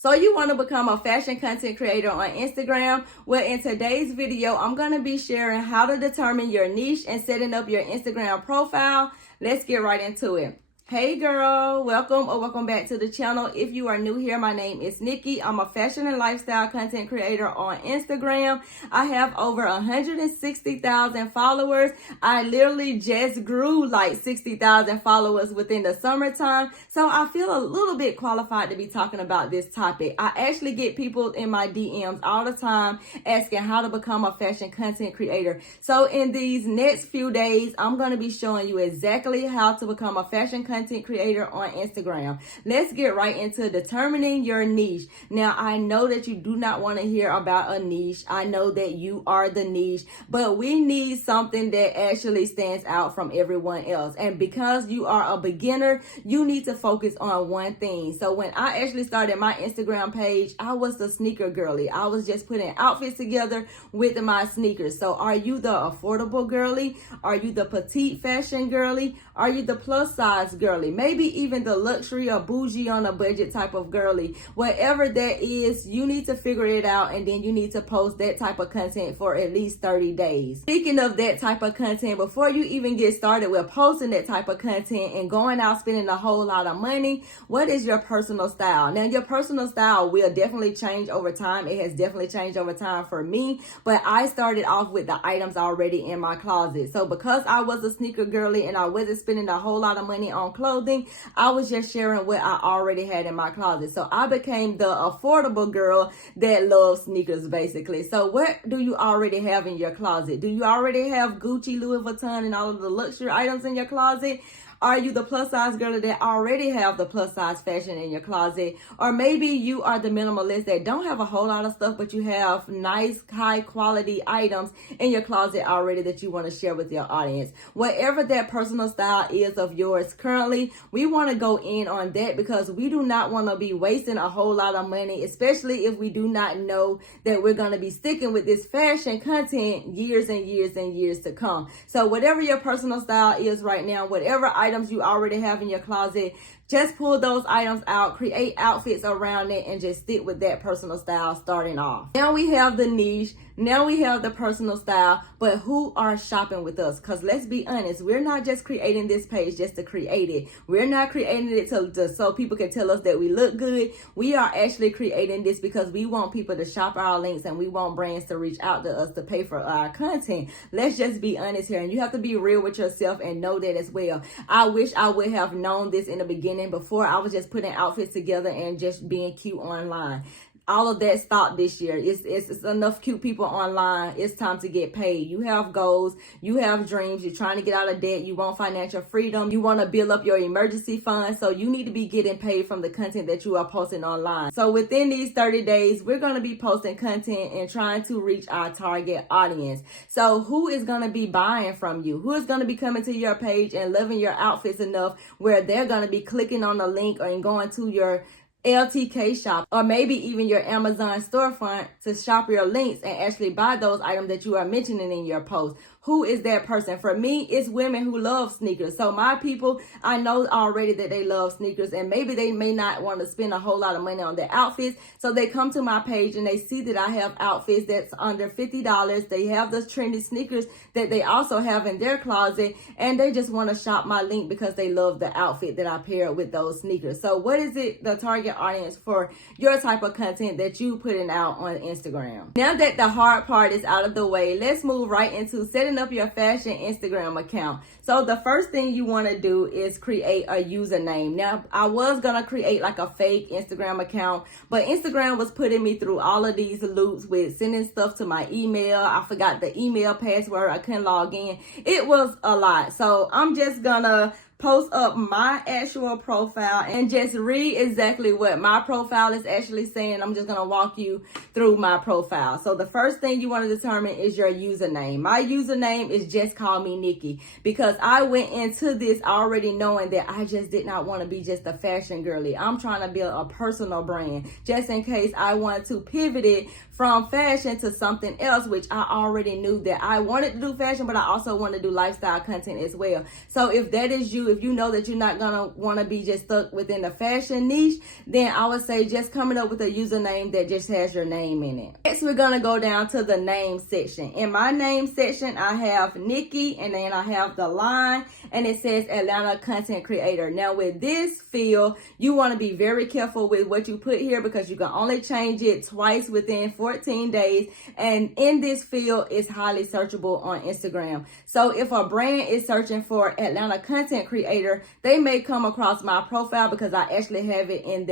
So you want to become a fashion content creator on Instagram? Well, in today's video, I'm going to be sharing how to determine your niche and setting up your Instagram profile. Let's get right into it. Hey girl, welcome back to the channel. If you are new here, my name is Nikki. I'm a fashion and lifestyle content creator on Instagram. I have over 160,000 followers. I literally just grew like 60,000 followers within the summertime. So I feel a little bit qualified to be talking about this topic. I actually get people in my DMs all the time asking how to become a fashion content creator. So in these next few days, I'm going to be showing you exactly how to become a fashion content creator on Instagram. Let's get right into determining your niche. Now, I know that you do not want to hear about a niche. I know that you are the niche, but we need something that actually stands out from everyone else. And because you are a beginner, you need to focus on one thing. So when I actually started my Instagram page, I was the sneaker girly. I was just putting outfits together with my sneakers. So are you the affordable girly? Are you the petite fashion girly? Are you the plus size girly? Maybe even the luxury or bougie on a budget type of girly. Whatever that is, you need to figure it out, and then you need to post that type of content for at least 30 days. Speaking of that type of content, before you even get started with posting that type of content and going out spending a whole lot of money, what is your personal style? Now, your personal style will definitely change over time. It has definitely changed over time for me, but I started off with the items already in my closet. So because I was a sneaker girly and I wasn't spending a whole lot of money on clothing, I was just sharing what I already had in my closet. So I became the affordable girl that loves sneakers, basically. So what do you already have in your closet? Do you already have Gucci, Louis Vuitton, and all of the luxury items in your closet? Are you the plus size girl that already have the plus size fashion in your closet? Or maybe you are the minimalist that don't have a whole lot of stuff, but you have nice, high quality items in your closet already that you want to share with your audience. Whatever that personal style is of yours currently, we want to go in on that because we do not want to be wasting a whole lot of money, especially if we do not know that we're going to be sticking with this fashion content years and years and years to come. So whatever your personal style is right now, whatever items you already have in your closet, just pull those items out, create outfits around it, and just stick with that personal style starting off. Now we have the niche. Now we have the personal style, but who are shopping with us? Because let's be honest, we're not just creating this page just to create it. We're not creating it so people can tell us that we look good. We are actually creating this because we want people to shop our links and we want brands to reach out to us to pay for our content. Let's just be honest here, and you have to be real with yourself and know that as well. I wish I would have known this in the beginning. Before I was just putting outfits together and just being cute online. All of that stopped this year. It's enough cute people online. It's time to get paid. You have goals. You have dreams. You're trying to get out of debt. You want financial freedom. You want to build up your emergency fund. So you need to be getting paid from the content that you are posting online. So within these 30 days, we're going to be posting content and trying to reach our target audience. So who is going to be buying from you? Who is going to be coming to your page and loving your outfits enough where they're going to be clicking on the link or going to your LTK shop or maybe even your Amazon storefront to shop your links and actually buy those items that you are mentioning in your post? Who is that person? For me, it's women who love sneakers. So my people, I know already that they love sneakers, and maybe they may not want to spend a whole lot of money on their outfits. So they come to my page and they see that I have outfits that's under $50. They have those trendy sneakers that they also have in their closet, and they just want to shop my link because they love the outfit that I paired with those sneakers. So what is it, the target audience for your type of content that you putting out on Instagram? Now that the hard part is out of the way, let's move right into setting up your fashion Instagram account. So the first thing you want to do is create a username. Now, I was going to create like a fake Instagram account, but Instagram was putting me through all of these loops with sending stuff to my email. I forgot the email password. I couldn't log in. It was a lot. So I'm just gonna post up my actual profile and just read exactly what my profile is actually saying. I'm just going to walk you through my profile. So the first thing you want to determine is your username. My username is Just Call Me Nikki because I went into this already knowing that I just did not want to be just a fashion girly. I'm trying to build a personal brand just in case I want to pivot it from fashion to something else, which I already knew that I wanted to do fashion, but I also want to do lifestyle content as well. So if that is you, you, if you know that you're not gonna want to be just stuck within the fashion niche, then I would say just coming up with a username that just has your name in it. Next, we're gonna go down to the name section. In my name section, I have Nikki, and then I have the line, and it says Atlanta Content Creator. Now with this field, you want to be very careful with what you put here because you can only change it twice within 14 days. And in this field, it's highly searchable on Instagram. So if a brand is searching for Atlanta Content Creator, they may come across my profile because I actually have it in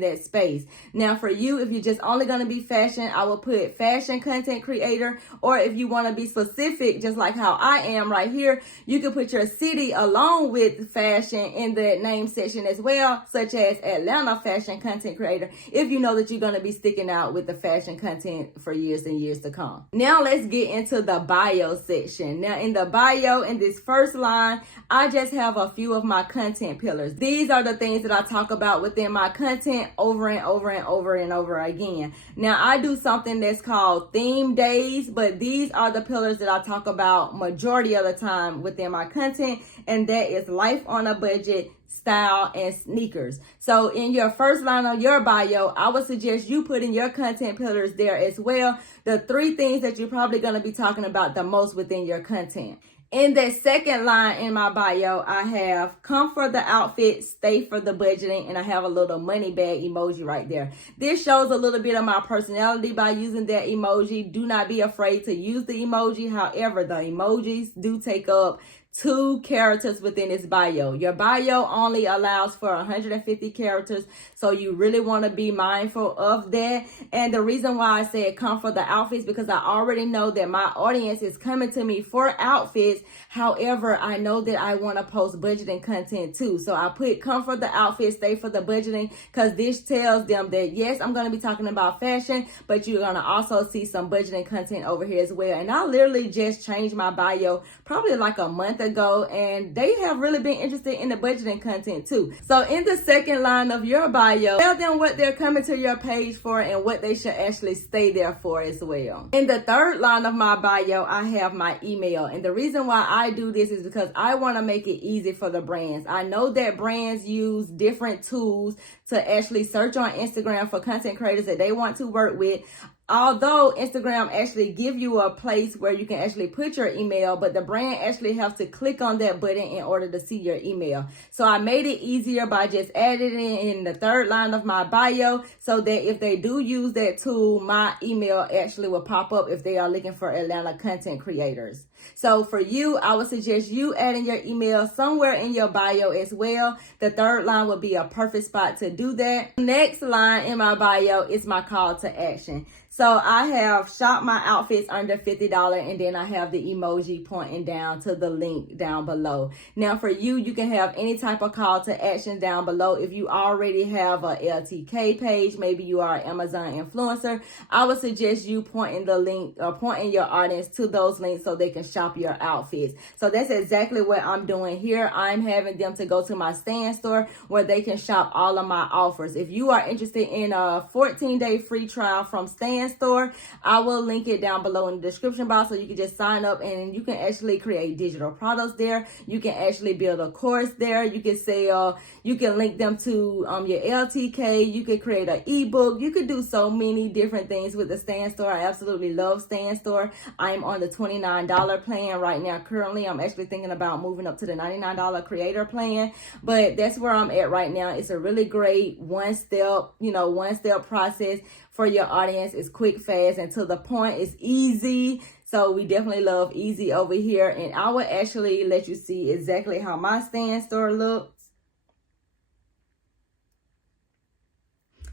that space. Now for you, if you're just only going to be fashion, I will put fashion content creator. Or if you want to be specific, just like how I am right here, you can put your city along with fashion in the name section as well, such as Atlanta Fashion Content Creator, if you know that you're going to be sticking out with the fashion content for years and years to come. Now let's get into the bio section. Now in the bio, in this first line, I just have a few of my content pillars. These are the things that I talk about within my content over and over and over and over again. Now I do something that's called theme days, but these are the pillars that I talk about majority of the time within my content, and that is life on a budget, style, and sneakers. So in your first line of your bio, I would suggest you put in your content pillars there as well. The 3 things that you're probably going to be talking about the most within your content. In that second line in my bio, I have come for the outfit, stay for the budgeting, and I have a little money bag emoji right there. This shows a little bit of my personality by using that emoji. Do not be afraid to use the emoji. However, the emojis do take up 2 characters within its bio. Your bio only allows for 150 characters, so you really want to be mindful of that. And the reason why I said come for the outfits, because I already know that my audience is coming to me for outfits. However, I know that I want to post budgeting content too. So I put come for the outfits, stay for the budgeting, because this tells them that yes, I'm going to be talking about fashion, but you're going to also see some budgeting content over here as well. And I literally just changed my bio probably like a month ago, and they have really been interested in the budgeting content too. So in the second line of your bio, tell them what they're coming to your page for and what they should actually stay there for as well. In the third line of my bio, I have my email. And the reason why I do this is because I want to make it easy for the brands. I know that brands use different tools to actually search on Instagram for content creators that they want to work with. Although Instagram actually give you a place where you can actually put your email, but the brand actually have to click on that button in order to see your email. So I made it easier by just adding it in the third line of my bio so that if they do use that tool, my email actually will pop up if they are looking for Atlanta content creators. So for you, I would suggest you adding your email somewhere in your bio as well. The third line would be a perfect spot to do that. Next line in my bio is my call to action. So I have shop my outfits under $50, and then I have the emoji pointing down to the link down below. Now for you, you can have any type of call to action down below. If you already have a LTK page, maybe you are an Amazon influencer, I would suggest you pointing the link or pointing your audience to those links so they can shop your outfits. So that's exactly what I'm doing here. I'm having them to go to my Stan Store where they can shop all of my offers. If you are interested in a 14-day free trial from Stan Store, I will link it down below in the description box so you can just sign up and you can actually create digital products there. You can actually build a course there. You can sell, you can link them to your LTK. You could create an ebook. You could do so many different things with the Stan Store. I absolutely love Stan Store. I'm on the $29 plan right now. Currently, I'm actually thinking about moving up to the $99 creator plan, but that's where I'm at right now. It's a really great one-step process for your audience. It's quick, fast, and to the point. It's easy. So we definitely love easy over here. And I will actually let you see exactly how my Stan Store looks.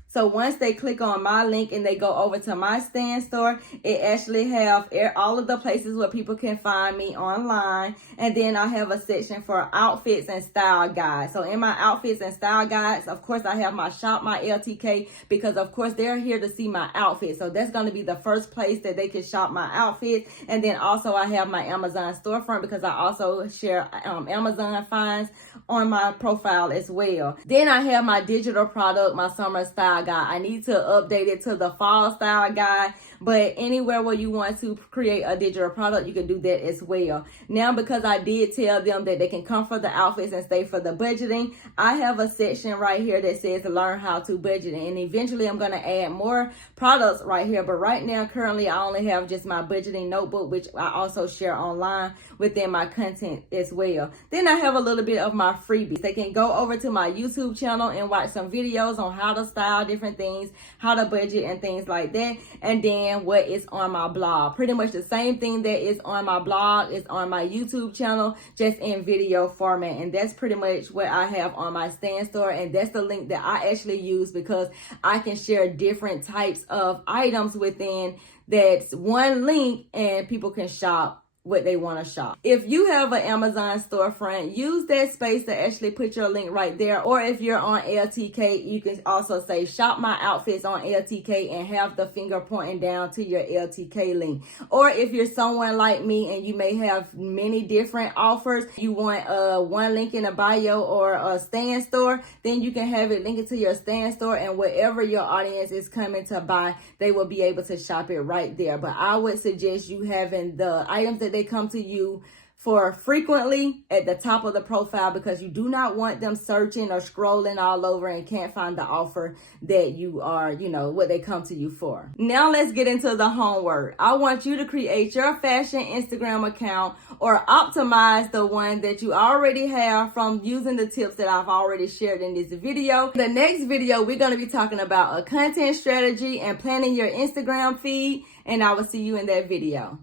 So once they click on my link and they go over to my Stan Store, it actually have all of the places where people can find me online. And then I have a section for outfits and style guides. So in my outfits and style guides, of course, I have my shop, my LTK, because of course they're here to see my outfits. So that's going to be the first place that they can shop my outfits. And then also I have my Amazon storefront because I also share Amazon finds on my profile as well. Then I have my digital product, my summer style guide. I need to update it to the fall style guide, but anywhere where you want to create a digital product, you can do that as well. Now, because I did tell them that they can come for the outfits and stay for the budgeting, I have a section right here that says learn how to budget, and eventually I'm going to add more products right here. But right now, currently, I only have just my budgeting notebook, which I also share online within my content as well. Then I have a little bit of my freebies. They can go over to my YouTube channel and watch some videos on how to style different things, how to budget and things like that. And then what is on my blog. Pretty much the same thing that is on my blog is on my YouTube channel, just in video format. And that's pretty much what I have on my Stan Store. And that's the link that I actually use because I can share different types of items within that one link and people can shop what they want to shop. If you have an Amazon storefront, use that space to actually put your link right there. Or if you're on LTK, you can also say shop my outfits on LTK and have the finger pointing down to your LTK link. Or if you're someone like me and you may have many different offers, you want one link in a bio or a Stan Store, then you can have it linked to your Stan Store, and wherever your audience is coming to buy, they will be able to shop it right there. But I would suggest you having the items that they come to you for frequently at the top of the profile, because you do not want them searching or scrolling all over and can't find the offer that you are, what they come to you for. Now let's get into the homework. I want you to create your fashion Instagram account or optimize the one that you already have from using the tips that I've already shared in this video. In the next video, we're going to be talking about a content strategy and planning your Instagram feed, and I will see you in that video.